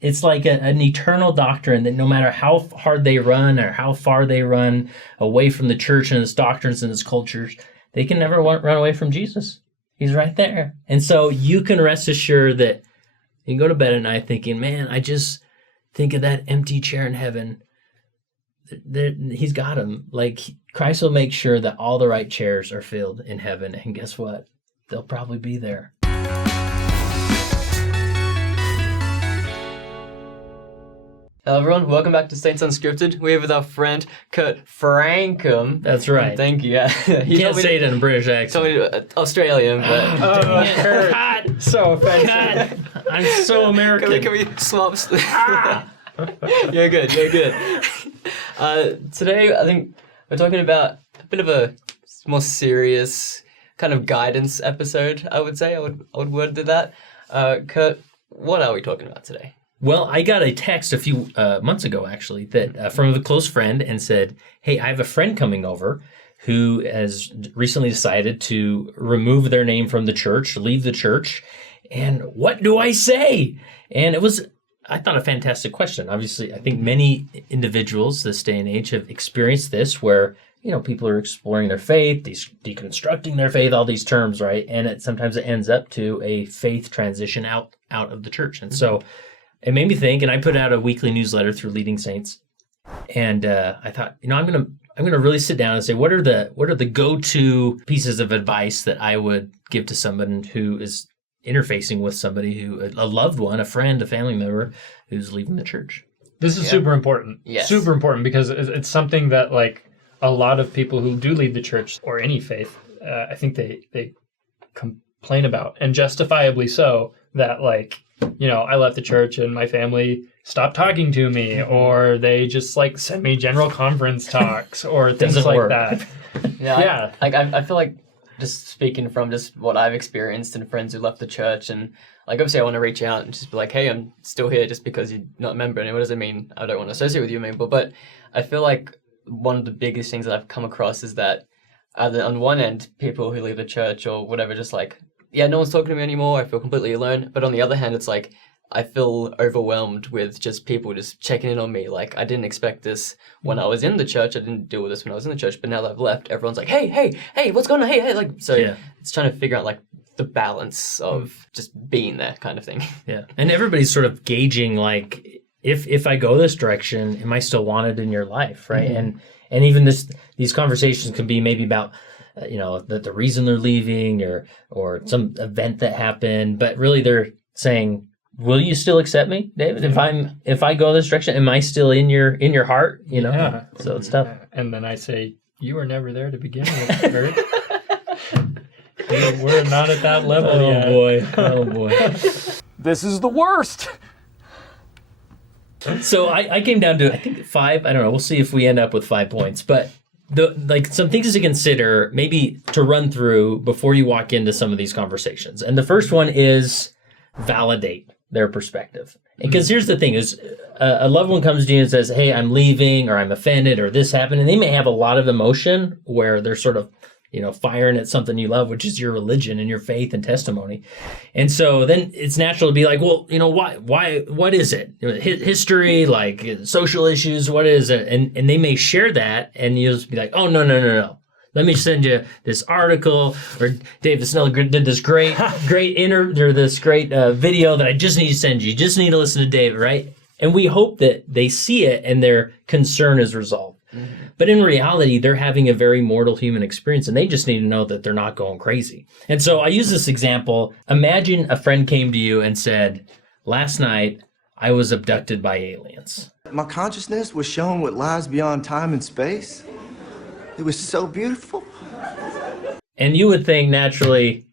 it's like an eternal doctrine that no matter how hard they run or how far they run away from the church and its doctrines and its cultures, they can never run away from Jesus. He's right there. And so you can rest assured that you can go to bed at night thinking, man, I just think of that empty chair in heaven. He's got him. Like, Christ will make sure that all the right chairs are filled in heaven. And guess what? They'll probably be there. Hello everyone, welcome back to Saints Unscripted. We're here with our friend Kurt Francom. That's right. Thank you. Yeah. You can't say it in a British accent. Australian, but Kurt. So offensive. I'm so American. Can we swap? You're good. Today, I think we're talking about a bit of a more serious kind of guidance episode. I would say I would word it that. Kurt, what are we talking about today? Well, I got a text a few months ago, actually, that from a close friend and said, hey, I have a friend coming over who has recently decided to remove their name from the church, leave the church, and what do I say? And it was, I thought, a fantastic question. Obviously, I think many individuals this day and age have experienced this where, you know, people are exploring their faith, deconstructing their faith, all these terms, right? And sometimes it ends up to a faith transition out of the church. And so it made me think, and I put out a weekly newsletter through Leading Saints, and I thought, you know, I'm gonna really sit down and say, what are the go-to pieces of advice that I would give to someone who is interfacing with somebody a loved one, a friend, a family member who's leaving the church. This is super important. Yes. Super important because it's something that, like, a lot of people who do leave the church or any faith, I think they complain about, and justifiably so, that, like, you know, I left the church and my family stopped talking to me, or they just, like, send me general conference talks or things like that. Yeah. I feel like, just speaking from just what I've experienced and friends who left the church, and like obviously I want to reach out and just be like, hey, I'm still here just because you're not a member, and what does it mean I don't want to associate with you, but I feel like one of the biggest things that I've come across is that either on one end, people who leave the church or whatever, just like, yeah, no one's talking to me anymore, I feel completely alone. But on the other hand, it's like, I feel overwhelmed with just people just checking in on me. Like, I didn't expect this when I was in the church. I didn't deal with this when I was in the church. But now that I've left, everyone's like, hey, what's going on? Hey, like, so yeah. It's trying to figure out, like, the balance of just being there kind of thing. Yeah. And everybody's sort of gauging, like, if I go this direction, am I still wanted in your life, right? Mm-hmm. And even these conversations can be maybe about, you know, the reason they're leaving or some event that happened, but really they're saying, will you still accept me, David? If I go this direction, am I still in your heart? You know? Yeah. So it's tough. And then I say, you were never there to begin with, Kurt. We're not at that level yet. Oh boy. This is the worst. So I came down to, I think, 5. I don't know. We'll see if we end up with 5 points. But some things to consider, maybe to run through before you walk into some of these conversations. And the first one is validate their perspective. Because here's the thing is, a loved one comes to you and says, hey, I'm leaving, or I'm offended, or this happened. And they may have a lot of emotion where they're sort of, you know, firing at something you love, which is your religion and your faith and testimony. And so then it's natural to be like, well, you know, why, what is it? History, like social issues, what is it? And they may share that, and you'll just be like, oh, no. Let me send you this article, or David Snell did this great video that I just need to send you. You just need to listen to David, right? And we hope that they see it and their concern is resolved. Mm-hmm. But in reality, they're having a very mortal human experience, and they just need to know that they're not going crazy. And so I use this example. Imagine a friend came to you and said, last night, I was abducted by aliens. My consciousness was shown what lies beyond time and space. It was so beautiful. And you would think naturally,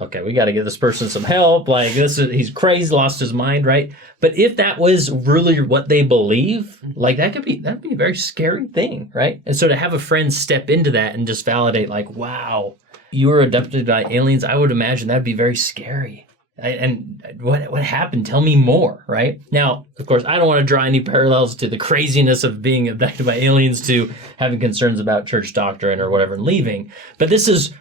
okay, we got to give this person some help. Like, he's crazy, lost his mind, right? But if that was really what they believe, like that'd be a very scary thing, right? And so to have a friend step into that and just validate, like, wow, you were abducted by aliens, I would imagine that'd be very scary. And what happened? Tell me more, right? Now, of course, I don't want to draw any parallels to the craziness of being abducted by aliens to having concerns about church doctrine or whatever and leaving. But this is,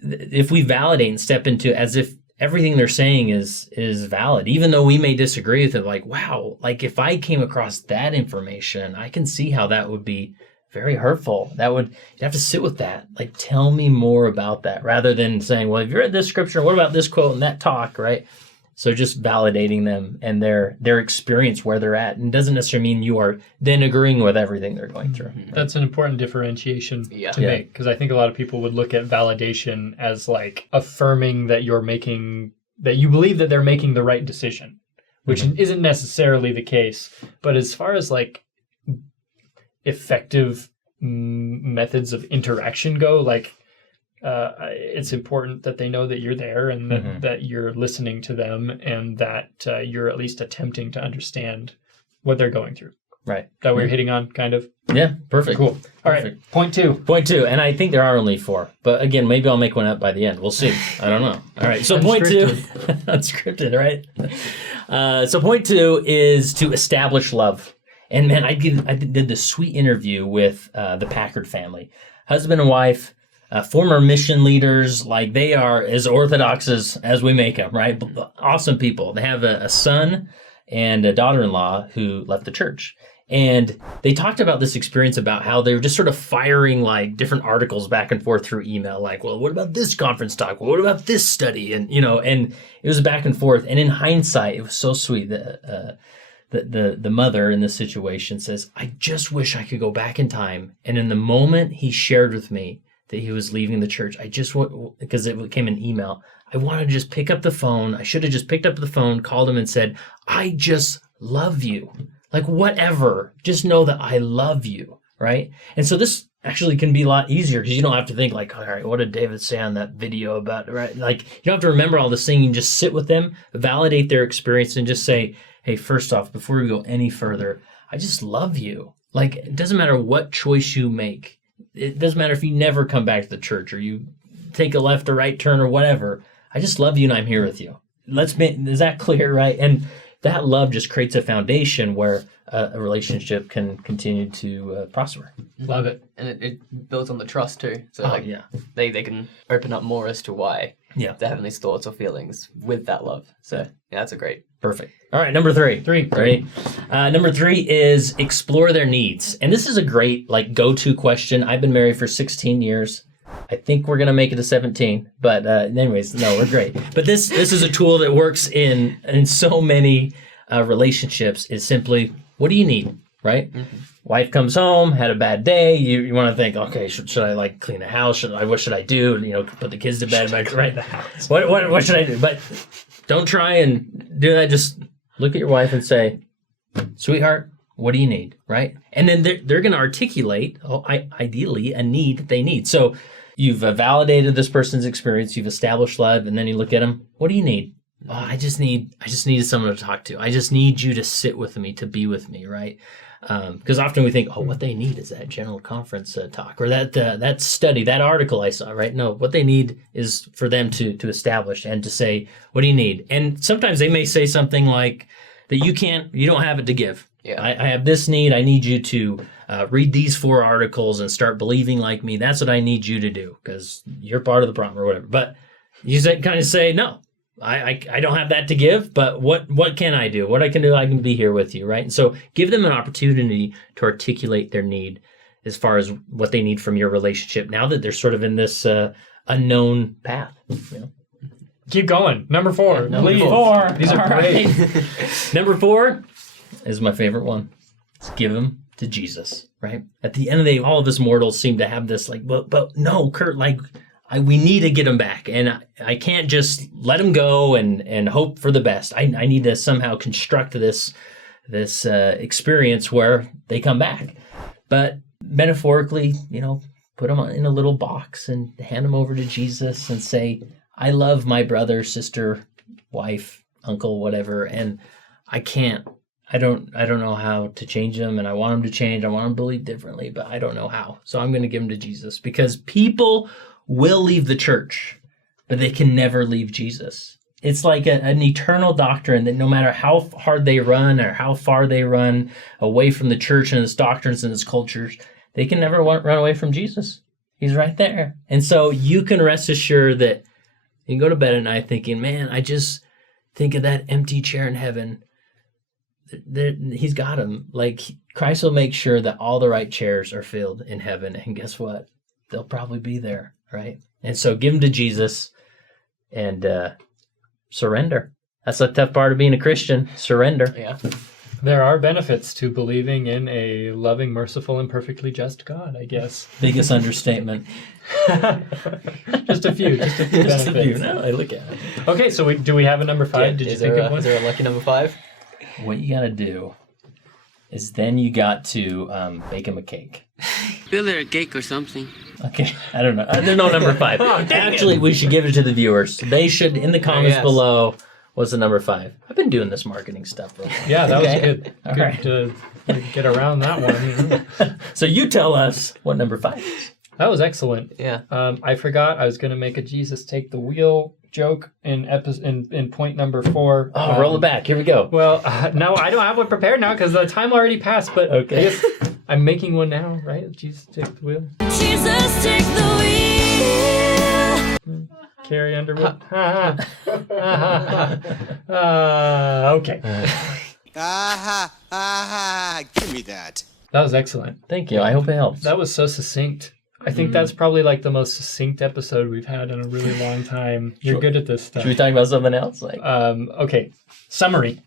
if we validate and step into as if everything they're saying is valid, even though we may disagree with it. Like, wow, like if I came across that information, I can see how that would be very hurtful. You'd have to sit with that. Like, tell me more about that, rather than saying, well, if you read this scripture, what about this quote and that talk, right? So just validating them and their experience where they're at, and doesn't necessarily mean you are then agreeing with everything they're going through. Right? That's an important differentiation to make, because I think a lot of people would look at validation as like affirming that that you believe that they're making the right decision, which isn't necessarily the case. But as far as like effective methods of interaction go, like it's important that they know that you're there, and that you're listening to them, and that you're at least attempting to understand what they're going through. Right. That we're hitting on, kind of. Yeah, perfect. Cool. All right, point two, and I think there are only 4. But again, maybe I'll make one up by the end. We'll see. I don't know. All right, so point 2, unscripted, right? So point 2 is to establish love. And man, I did this sweet interview with the Packard family, husband and wife, former mission leaders. Like, they are as orthodox as we make them, right? Awesome people. They have a son and a daughter-in-law who left the church. And they talked about this experience, about how they were just sort of firing like different articles back and forth through email. Like, well, what about this conference talk? Well, what about this study? And, and it was back and forth. And in hindsight, it was so sweet. The mother in this situation says, I just wish I could go back in time. And in the moment he shared with me that he was leaving the church, because it came in email, I wanted to just pick up the phone. I should have just picked up the phone, called him and said, I just love you. Like, whatever, just know that I love you, right? And so this actually can be a lot easier, because you don't have to think like, all right, what did David say on that video about, right? Like, you don't have to remember all this thing. You can just sit with them, validate their experience, and just say, hey, first off, before we go any further, I just love you. Like, it doesn't matter what choice you make. It doesn't matter if you never come back to the church or you take a left or right turn or whatever. I just love you and I'm here with you. Is that clear, right? And that love just creates a foundation where a relationship can continue to prosper. Love it. And it builds on the trust too. So they can open up more as to why they're having these thoughts or feelings with that love. So yeah, that's a great. Perfect. All right, number 3. Right? Number 3 is explore their needs. And this is a great go-to question. I've been married for 16 years. I think we're going to make it to 17. But anyways, no, we're great. But this is a tool that works in so many relationships. Is simply, what do you need, right? Mm-hmm. Wife comes home, had a bad day. You want to think, okay, should I clean the house? What should I do? Put the kids to bed. Right? The house. What should I do? But don't try and do that. Just look at your wife and say, sweetheart, what do you need, right? And then they're going to articulate, ideally, a need that they need. So you've validated this person's experience, you've established love, and then you look at them, what do you need? Oh, I just need someone to talk to. I just need you to sit with me, to be with me, right? Because often we think, what they need is that general conference talk, or that study, that article I saw, right? No, what they need is for them to establish and to say, what do you need? And sometimes they may say something like that you don't have it to give. Yeah. I have this need. I need you to read these 4 articles and start believing like me. That's what I need you to do, because you're part of the problem or whatever. But you kind of say, no, I don't have that to give, but what can I do? What I can do, I can be here with you, right? And so give them an opportunity to articulate their need as far as what they need from your relationship, now that they're sort of in this unknown path. Keep going. Number 4. Number 4. These are great. Number 4 is my favorite one. Let's give them to Jesus, right? At the end of the day, all of us mortals seem to have this but no, Kurt, we need to get them back, and I can't just let them go and hope for the best. I need to somehow construct this experience where they come back. But metaphorically, put them in a little box and hand them over to Jesus and say, I love my brother, sister, wife, uncle, whatever, and I don't know how to change them, and I want them to change. I want them to believe differently, but I don't know how. So I'm going to give them to Jesus, because people will leave the church, but they can never leave Jesus. It's like an eternal doctrine that no matter how hard they run or how far they run away from the church and its doctrines and its cultures, they can never run away from Jesus. He's right there. And so you can rest assured that You can go to bed at night thinking, man, I just think of that empty chair in heaven. He's got him. Like, Christ will make sure that all the right chairs are filled in heaven. And guess what? They'll probably be there, right? And so give them to Jesus and surrender. That's the tough part of being a Christian. Surrender. Yeah. There are benefits to believing in a loving, merciful, and perfectly just God, I guess. Biggest understatement. Just a few Just benefits. a few. Now I look at it. Okay, so do we have a number 5? Yeah, Did you is think there of one? is there a lucky number 5? What you got to do is then you got to bake him a cake. Build her a cake or something. Okay, I don't know. There's no number 5. Actually, we should give it to the viewers. They should, in the comments Yes. below, what's the number 5? I've been doing this marketing stuff for a while. Yeah, that Okay. was good. All Good right. to get around that one. So you tell us what number 5 is. That was excellent. Yeah. I forgot I was going to make a Jesus take the wheel joke in point number 4. Oh, roll it back. Here we go. Well, no, I don't have one prepared now because the time already passed. But Okay. I guess I'm making one now, right? Jesus take the wheel. Jesus, take the wheel. Carrie Underwood. Okay. Give me that. That was excellent. Thank you. I hope it helps. That was so succinct. I think that's probably like the most succinct episode we've had in a really long time. You're Sure. good at this stuff. Should we talk about something else? Like Okay. Summary.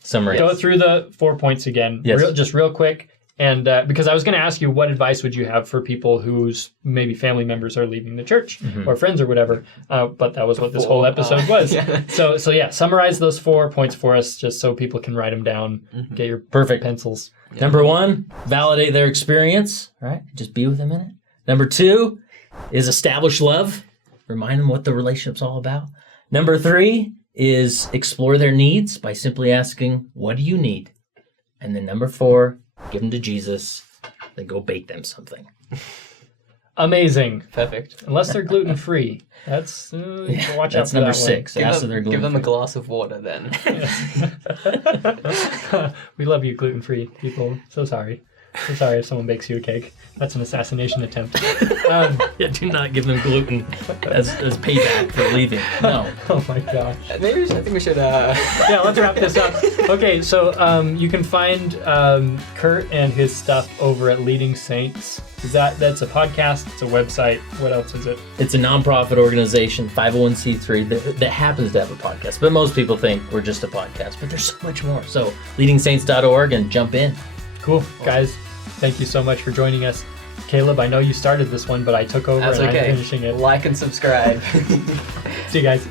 summary. Go through the 4 points again. Yes. Just real quick. And because I was going to ask you, what advice would you have for people whose maybe family members are leaving the church or friends or whatever? But that was what this whole episode was. Yeah. So yeah, summarize those 4 points for us just so people can write them down. Get your Perfect. pencils. Number 1, validate their experience, right? Just be with them in it. Number 2 is establish love. Remind them what the relationship's all about. Number 3 is explore their needs by simply asking, what do you need? And then number 4, give them to Jesus, then go bake them something. Amazing. Perfect. Unless they're gluten free. That's watch out That's for number that 6. Ask if they're Give them a gluten-free. glass of water then. one. We love you, gluten free people. So sorry. So sorry if someone bakes you a cake. That's an assassination attempt. Yeah, do not give them gluten as payback for leaving. No. Oh my gosh. Maybe I think we should. Yeah, let's wrap this up. Okay, so you can find Kurt and his stuff over at Leading Saints. That's a podcast, it's a website. What else is it? It's a nonprofit organization, 501c3, that happens to have a podcast. But most people think we're just a podcast, but there's so much more. So leadingsaints.org and jump in. Cool. Guys, thank you so much for joining us. Caleb, I know you started this one, but I took over That's and okay. I'm finishing it. Like and subscribe. See you guys.